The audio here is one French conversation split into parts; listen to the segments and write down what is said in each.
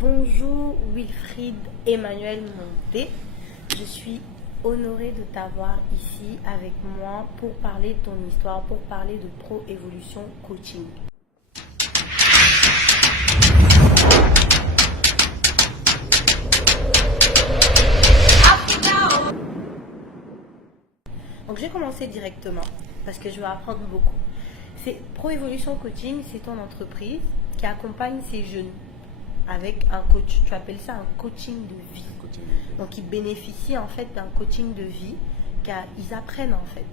Bonjour Wilfried Emmanuel Monté, je suis honorée de t'avoir ici avec moi pour parler de ton histoire, pour parler de Pro Evolution Coaching. Donc je vais commencer directement parce que je vais apprendre beaucoup. Pro Evolution Coaching, c'est ton entreprise qui accompagne ces jeunes avec un coach. Tu appelles ça un coaching de vie. Donc ils bénéficient en fait d'un coaching de vie car ils apprennent en fait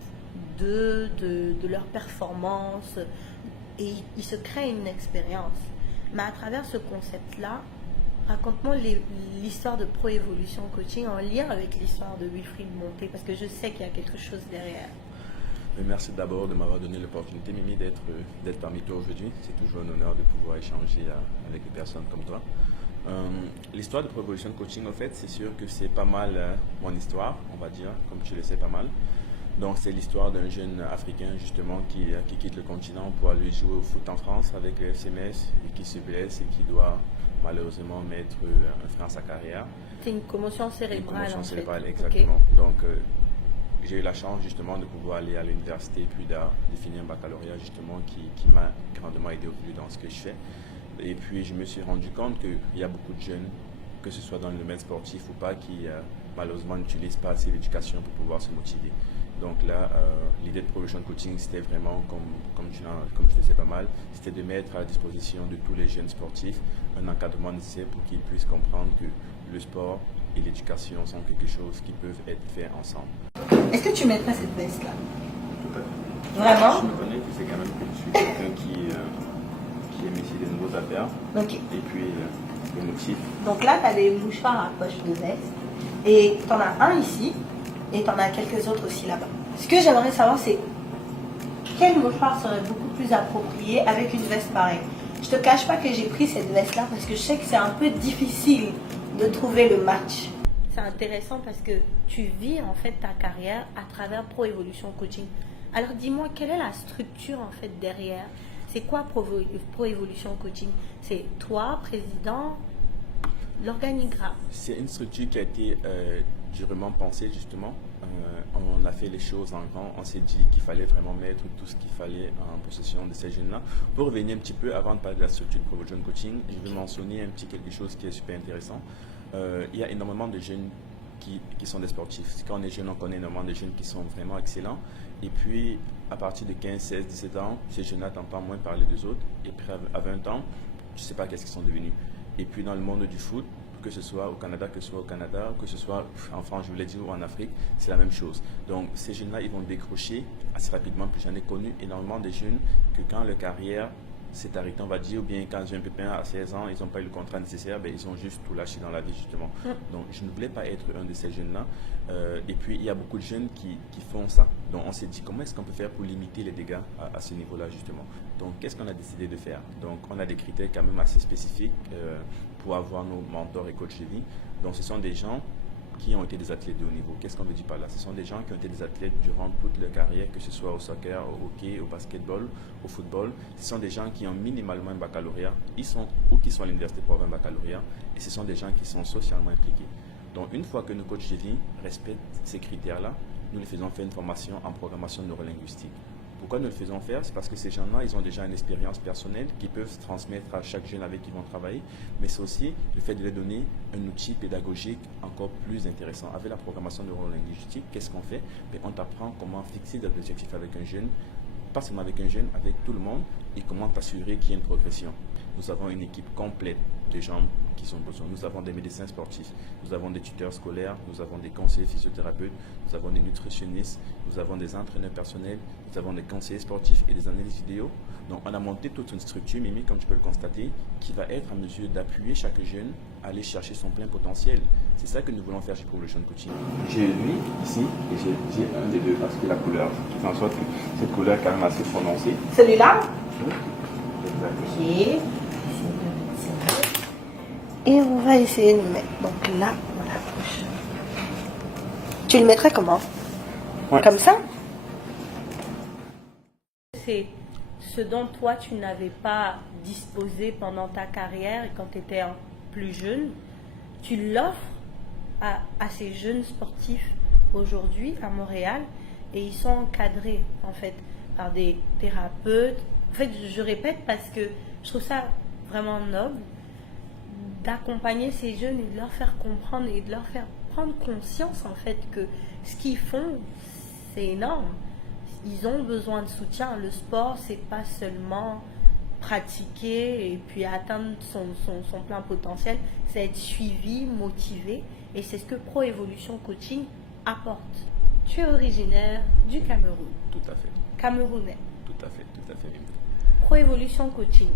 de leur performance et ils se créent une expérience. Mais à travers ce concept-là, raconte-moi l'histoire de Pro Evolution Coaching en lien avec l'histoire de Wilfried Monté parce que je sais qu'il y a quelque chose derrière. Merci d'abord de m'avoir donné l'opportunité, Mimi, d'être parmi toi aujourd'hui. C'est toujours un honneur de pouvoir échanger avec des personnes comme toi. L'histoire de Pro Evolution Coaching, en fait, c'est sûr que c'est pas mal mon histoire, on va dire, comme tu le sais pas mal. Donc, c'est l'histoire d'un jeune Africain, justement, qui quitte le continent pour aller jouer au foot en France avec le FC Metz et qui se blesse et qui doit malheureusement mettre fin à sa carrière. C'est une commotion cérébrale. Une commotion cérébrale, fait. exactement. Okay. Donc, j'ai eu la chance justement de pouvoir aller à l'université puis de finir un baccalauréat justement qui m'a grandement aidé dans ce que je fais. Et puis je me suis rendu compte qu'il y a beaucoup de jeunes, que ce soit dans le domaine sportif ou pas, qui malheureusement n'utilisent pas assez l'éducation pour pouvoir se motiver. Donc là, l'idée de Pro Evolution Coaching, c'était vraiment, comme tu le sais pas mal, c'était de mettre à la disposition de tous les jeunes sportifs un encadrement nécessaire pour qu'ils puissent comprendre que le sport et l'éducation sont quelque chose qui peuvent être faits ensemble. Est-ce que tu mettrais cette veste-là? Tout à fait. Vraiment? Je me connais que c'est quand même que je suis quelqu'un qui aime essayer des nouveaux affaires. Okay. Et puis, le motif. Donc là, tu as des mouchoirs à poche de veste. Et tu en as un ici. Et tu en as quelques autres aussi là-bas. Ce que j'aimerais savoir, c'est quel mouchoir serait beaucoup plus approprié avec une veste pareille. Je te cache pas que j'ai pris cette veste-là parce que je sais que c'est un peu difficile de trouver le match. C'est intéressant parce que tu vis en fait ta carrière à travers Pro Evolution Coaching. Alors dis-moi, quelle est la structure en fait derrière? C'est quoi Pro Evolution Coaching? C'est toi, président, l'organigramme? C'est une structure qui a été durement pensée justement. On a fait les choses en grand. On s'est dit qu'il fallait vraiment mettre tout ce qu'il fallait en possession de ces jeunes-là. Pour revenir un petit peu avant de parler de la structure de Pro Evolution Coaching, je vais mentionner un petit quelque chose qui est super intéressant. Il y a énormément de jeunes qui sont des sportifs. Quand on est jeune, on connaît énormément de jeunes qui sont vraiment excellents. Et puis, à partir de 15, 16, 17 ans, ces jeunes-là n'entendent moins parler des autres. Et puis, à 20 ans, je ne sais pas qu'est-ce qu'ils sont devenus. Et puis, dans le monde du foot, que ce soit au Canada, que ce soit en France, je voulais dire, ou en Afrique, c'est la même chose. Donc, ces jeunes-là, ils vont décrocher assez rapidement. Puis, j'en ai connu énormément de jeunes que quand leur carrière s'est arrêtée, on va dire, ou bien quand j'ai un pépin à 16 ans, ils n'ont pas eu le contrat nécessaire, ben, ils ont juste tout lâché dans la vie, justement. Donc, je ne voulais pas être un de ces jeunes-là. Et puis, il y a beaucoup de jeunes qui font ça. Donc, on s'est dit, comment est-ce qu'on peut faire pour limiter les dégâts à ce niveau-là, justement? Donc, qu'est-ce qu'on a décidé de faire? Donc, on a des critères quand même assez spécifiques pour avoir nos mentors et coachs de vie. Donc, ce sont des gens qui ont été des athlètes de haut niveau. Qu'est-ce qu'on veut dire par là? Ce sont des gens qui ont été des athlètes durant toute leur carrière, que ce soit au soccer, au hockey, au basketball, au football. Ce sont des gens qui ont minimalement un baccalauréat, qui sont à l'université pour avoir un baccalauréat, et ce sont des gens qui sont socialement impliqués. Donc, une fois que nos coachs de vie respectent ces critères-là, nous les faisons faire une formation en programmation neurolinguistique. Pourquoi nous le faisons faire? C'est parce que ces gens-là, ils ont déjà une expérience personnelle qu'ils peuvent transmettre à chaque jeune avec qui ils vont travailler, mais c'est aussi le fait de leur donner un outil pédagogique encore plus intéressant. Avec la programmation neurolinguistique, qu'est-ce qu'on fait? On t'apprend comment fixer des objectifs avec un jeune, pas seulement avec un jeune, avec tout le monde, et comment t'assurer qu'il y ait une progression. Nous avons une équipe complète de gens qui sont besoin. Nous avons des médecins sportifs, nous avons des tuteurs scolaires, nous avons des conseillers physiothérapeutes, nous avons des nutritionnistes, nous avons des entraîneurs personnels, nous avons des conseillers sportifs et des analystes vidéo. Donc, on a monté toute une structure, Mimi, comme tu peux le constater, qui va être en mesure d'appuyer chaque jeune à aller chercher son plein potentiel. C'est ça que nous voulons faire chez Pro Evolution Coaching. J'ai lui ici et j'ai un des deux parce que la couleur, qui fait en sorte que cette couleur est quand même assez prononcée. Celui-là? Oui, exactement. Ok. Et on va essayer de le mettre. Donc là, on approche. Tu le mettrais comment? Ouais. Comme ça? C'est ce dont toi tu n'avais pas disposé pendant ta carrière et quand tu étais plus jeunes, tu l'offres à ces jeunes sportifs aujourd'hui à Montréal et ils sont encadrés en fait par des thérapeutes. En fait, je répète parce que je trouve ça vraiment noble d'accompagner ces jeunes et de leur faire comprendre et de leur faire prendre conscience en fait que ce qu'ils font, c'est énorme. Ils ont besoin de soutien. Le sport, c'est pas seulement pratiquer et puis atteindre son plein potentiel, c'est être suivi, motivé et c'est ce que Pro Evolution Coaching apporte. Tu es originaire du Cameroun. Tout à fait. Camerounais. Tout à fait. Pro Evolution Coaching.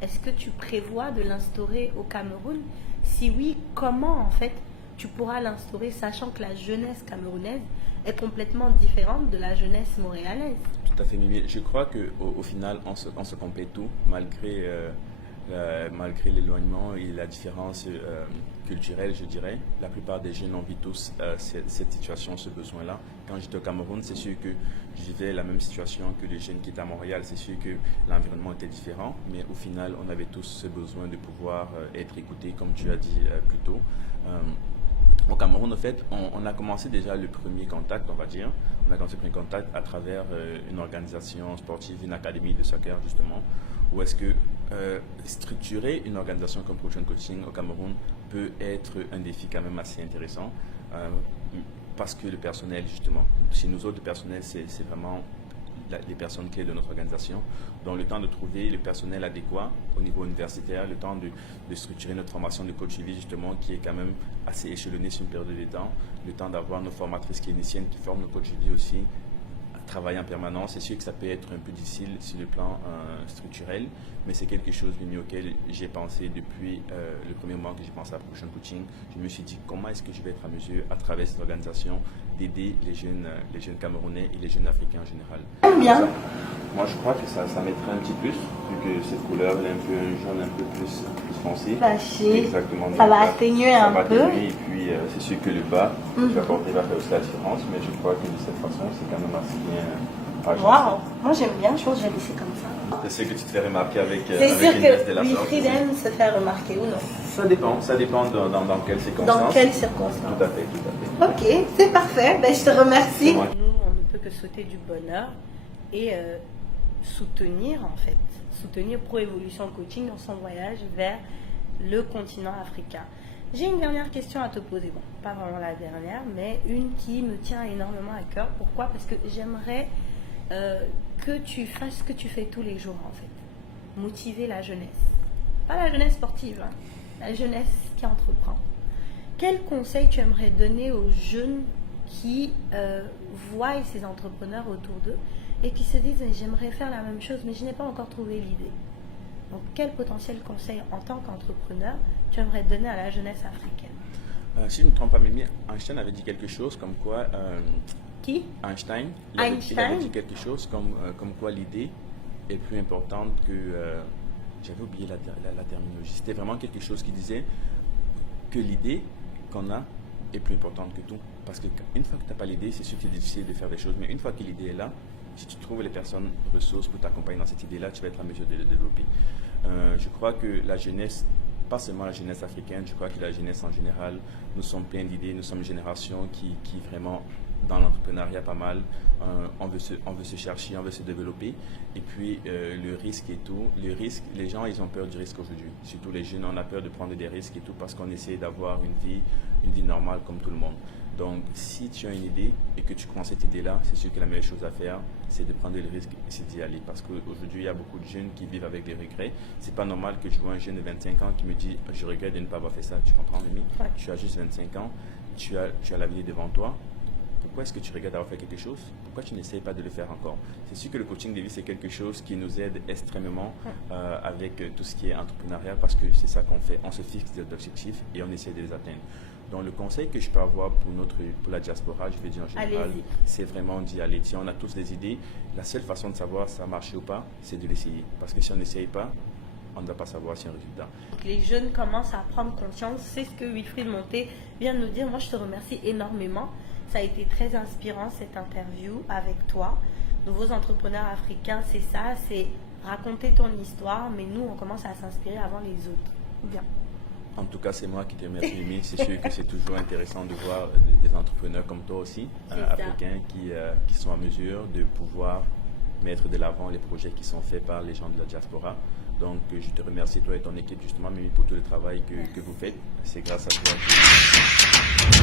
Est-ce que tu prévois de l'instaurer au Cameroun? Si oui, comment en fait tu pourras l'instaurer, sachant que la jeunesse camerounaise est complètement différente de la jeunesse montréalaise? Tout à fait, Mimi. Je crois qu'au final, on se complète tout, malgré l'éloignement et la différence culturelle, je dirais. La plupart des jeunes ont vu tous cette situation, ce besoin-là. Quand j'étais au Cameroun, c'est sûr que je vivais la même situation que les jeunes qui étaient à Montréal. C'est sûr que l'environnement était différent, mais au final, on avait tous ce besoin de pouvoir être écoutés, comme tu as dit plus tôt. Au Cameroun, en fait, on a commencé déjà le premier contact, on va dire. On a commencé le premier contact à travers une organisation sportive, une académie de soccer, justement, où est-ce que structurer une organisation comme Pro Evolution Coaching au Cameroun peut être un défi quand même assez intéressant, parce que le personnel, justement, chez nous autres, le personnel, c'est vraiment les personnes clés de notre organisation. Donc, le temps de trouver le personnel adéquat au niveau universitaire, le temps de structurer notre formation de coach vie, justement, qui est quand même assez échelonnée sur une période de temps, le temps d'avoir nos formatrices cliniciennes qui forment nos coachs vie aussi, travailler en permanence. C'est sûr que ça peut être un peu difficile sur le plan structurel, mais c'est quelque chose, Mimi, auquel j'ai pensé depuis le premier mois que j'ai pensé à Pro Evolution Coaching. Je me suis dit, comment est-ce que je vais être à mesure, à travers cette organisation, d'aider les jeunes Camerounais et les jeunes Africains en général. Bien. Moi, je crois que ça mettrait un petit plus, vu que cette couleur est un peu un jaune un peu plus foncé. Fâché. Exactement. Ça va atténuer un peu. Et puis, c'est sûr que le bas, je vais apporter va faire aussi la différence, mais je crois que de cette façon, c'est quand même assez bien. Waouh, moi j'aime bien, je pense que je vais laisser comme ça. C'est ce que tu te fais remarquer avec c'est sûr une veste de la que sorte. Wilfried aime se faire remarquer ou non? Ça dépend dans quelles circonstances. Dans quelles circonstances? Tout à fait. Ok, c'est parfait. Ben, je te remercie. Nous, on ne peut que souhaiter du bonheur et soutenir Pro Evolution Coaching dans son voyage vers le continent africain. J'ai une dernière question à te poser. Bon, pas vraiment la dernière, mais une qui me tient énormément à cœur. Pourquoi? Parce que j'aimerais que tu fasses ce que tu fais tous les jours, en fait. Motiver la jeunesse. Pas la jeunesse sportive, hein, la jeunesse qui entreprend. Quel conseil tu aimerais donner aux jeunes qui voient ces entrepreneurs autour d'eux et qui se disent « j'aimerais faire la même chose, mais je n'ai pas encore trouvé l'idée ». Donc, quel potentiel conseil en tant qu'entrepreneur tu aimerais donner à la jeunesse africaine? Si je ne me trompe pas, Mimi, Einstein avait dit quelque chose comme quoi... Qui? Einstein. Il avait dit quelque chose comme quoi l'idée est plus importante que... j'avais oublié la terminologie. C'était vraiment quelque chose qui disait que l'idée qu'on a est plus importante que tout. Parce qu'une fois que tu n'as pas l'idée, c'est sûr que c'est difficile de faire des choses. Mais une fois que l'idée est là, si tu trouves les personnes ressources pour t'accompagner dans cette idée-là, tu vas être en mesure de le développer. Je crois que la jeunesse, pas seulement la jeunesse africaine, je crois que la jeunesse en général, nous sommes pleins d'idées, nous sommes une génération qui vraiment, dans l'entrepreneuriat pas mal, on veut se chercher, on veut se développer. Et puis, le risque et tout, les gens, ils ont peur du risque aujourd'hui. Surtout les jeunes, on a peur de prendre des risques et tout parce qu'on essaie d'avoir une vie normale comme tout le monde. Donc, si tu as une idée et que tu commences cette idée-là, c'est sûr que la meilleure chose à faire, c'est de prendre le risque et c'est d'y aller. Parce qu'aujourd'hui, il y a beaucoup de jeunes qui vivent avec des regrets. C'est pas normal que je vois un jeune de 25 ans qui me dit « je regrette de ne pas avoir fait ça ». Tu comprends, Mimi? Ouais. Tu as juste 25 ans, tu as l'avenir devant toi. Pourquoi est-ce que tu regrettes d'avoir fait quelque chose? Pourquoi tu n'essayes pas de le faire encore? C'est sûr que le coaching de vie, c'est quelque chose qui nous aide extrêmement avec tout ce qui est entrepreneuriat parce que c'est ça qu'on fait. On se fixe des objectifs et on essaie de les atteindre. Donc, le conseil que je peux avoir pour la diaspora, je vais dire en général, c'est vraiment d'y aller. Si on a tous des idées, la seule façon de savoir si ça marche ou pas, c'est de l'essayer. Parce que si on n'essaye pas, on ne va pas savoir si y a un résultat. Les jeunes commencent à prendre conscience. C'est ce que Wilfried Monté vient de nous dire. Moi, je te remercie énormément. Ça a été très inspirant cette interview avec toi. Nouveaux entrepreneurs africains, c'est ça, c'est raconter ton histoire, mais nous, on commence à s'inspirer avant les autres. Bien. En tout cas, c'est moi qui te remercie, Mimi. C'est sûr que c'est toujours intéressant de voir des entrepreneurs comme toi aussi, africains, qui sont en mesure de pouvoir mettre de l'avant les projets qui sont faits par les gens de la diaspora. Donc, je te remercie, toi et ton équipe, justement, Mimi, pour tout le travail que vous faites. C'est grâce à toi que...